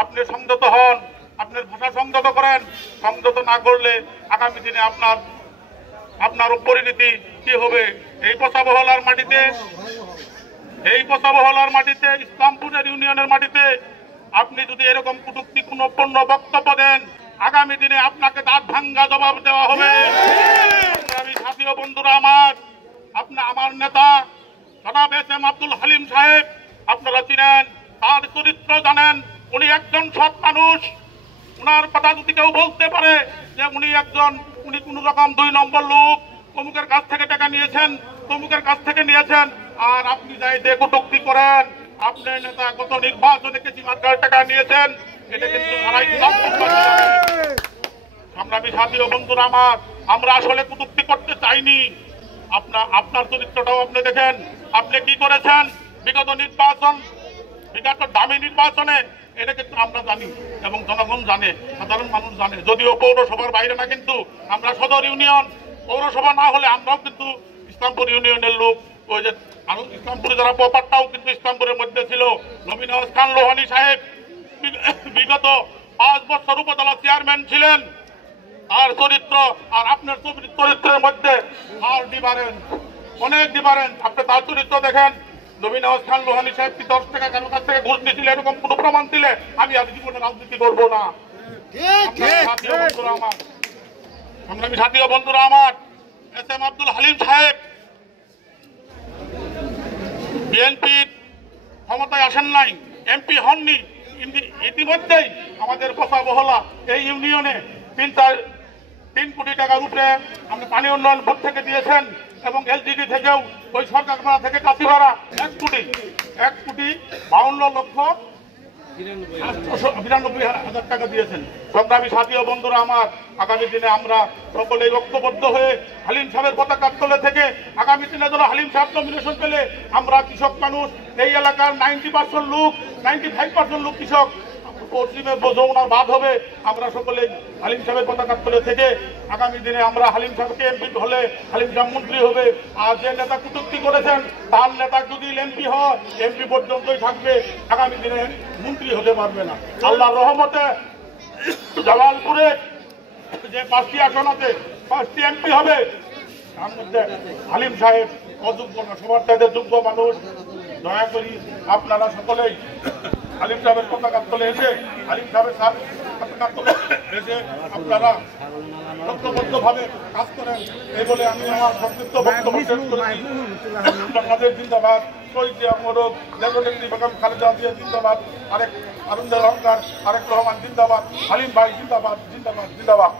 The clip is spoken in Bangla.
আপনি সংযত হন, আপনার ভাষা সংযত করেন। সংযত না করলে আগামী দিনে আপনার পরিণতি কি হবে? এই পচাবহলার মাটিতে ইসলামপুরের ইউনিয়নের মাটিতে আপনি যদি এরকম কটূক্তিপূর্ণ বক্তব্য দেন, আগামী দিনে আপনাকে দাঁত ভাঙ্গা জবাব দেওয়া হবে। আমি সাথী ও বন্ধুরা আমার নেতা জনাব এস.এম. আব্দুল হালিম সাহেব, আপনারা চিনেন, তার চরিত্র জানেন। উনি একজন সৎ মানুষ। উনার কথা যদি কেউ বলতে পারে যে উনি কোন রকম 2 নম্বর লোক, অমুকের কাছ থেকে টাকা নিয়েছেন, তমুকের কাছ থেকে নিয়েছেন, আর আপনি যাই দিয়ে কটূক্তি করেন, আপনার নেতা গত নির্বাচনে কেজি মার্কার টাকা নিয়েছেন, এটা কিন্তু সংগ্রামী সাথী ও বন্ধুরা আমরা আসলে কটূক্তি করতে চাইনি। আপনার চরিত্রটাও আপনি দেখেন, আপনি কি করেছেন বিগত দামি নির্বাচনে, এটা কিন্তু আমরা জানি এবং জনগণ জানে, সাধারণ মানুষ জানে। যদিও পৌরসভার বাইরে না, কিন্তু আমরা সদর ইউনিয়ন, পৌরসভা না হলে আমরাও কিন্তু ইসলামপুর ইউনিয়নের লোক। ওই যে ইসলামপুরে যারা প্রপারটাও কিন্তু ইসলামপুরের মধ্যে ছিল। নবীন খান লোহানী সাহেব বিগত 5 বছর উপজেলা চেয়ারম্যান ছিলেন। তার চরিত্র আর আপনার চরিত্রের মধ্যে অনেক ডিফারেন্স। আপনি তার চরিত্র দেখেন। নবীন খান লোহানী সাহেব কি 10 টাকা কারোর কাছ থেকে ঘুষ নিয়েছিল, এরকম কোন প্রমাণ দিলে আমি আর জীবনে রাজনীতি করবো না। সংগ্রামী সাথী ও বন্ধুরা এস.এম. আব্দুল হালিম সাহেব বিএনপির ক্ষমতায় আসেন নাই, এমপি হননি, ইতিমধ্যেই আমাদের পচাবহলা এই ইউনিয়নে 3 কোটি টাকার উপরে আমরা পানি উন্নয়ন বোর্ড থেকে দিয়েছেন এবং এলজিডি থেকেও ওই সরকার ভাড়া থেকে কাশি ভাড়া 1 কোটি 52,92,000 টাকা দিয়েছেন। সংগ্রামী সাথী ও বন্ধুরা আগামী দিনে আমরা সকলেই ঐক্যবদ্ধ হয়ে হালিম সাহেবের পতাকার তলে থেকে আগামী দিনে যেন হালিম সাহেব নমিনেশন পেলে আমরা কৃষক মানুষ, এই এলাকার 95% লোক কৃষক, পশ্চিমে যমুনার বাদ হবে। আমরা সকলে হালিম সাহেবের পতাকার তলে থেকে আগামী দিনে আমরা হালিম সাহেবকে এমপি হলে হালিম সাহেব মন্ত্রী হবে। আর যে নেতা কটূক্তি করেছেন তার নেতা যদি এমপি হয়, এমপি পর্যন্তই থাকবে, আগামী দিনে মন্ত্রী হতে পারবে না। আল্লাহর রহমতে জামালপুরে যে 5টি আসন আছে, 5টি এমপি হবে। তার মধ্যে হালিম সাহেব অযোগ্য না, সবার তাদের যোগ্য মানুষ। দয়া করি আপনারা সকলেই হালিম সাহেবের পতাকার তলে এসে আপনারা ঐক্যবদ্ধভাবে কাজ করেন, এই বলে আমি আমার সংক্ষিপ্ত বক্তব্য শেষ করেছি। বাংলাদেশ জিন্দাবাদ, শহীদ জিয়া মোরগ, লেখনেত্রী বেগম খালেদা জিয়া জিন্দাবাদ, আরেক আরুন্দর অহংকার, আরেক রহমান জিন্দাবাদ, হালিম ভাই জিন্দাবাদ, জিন্দাবাদ, জিন্দাবাদ।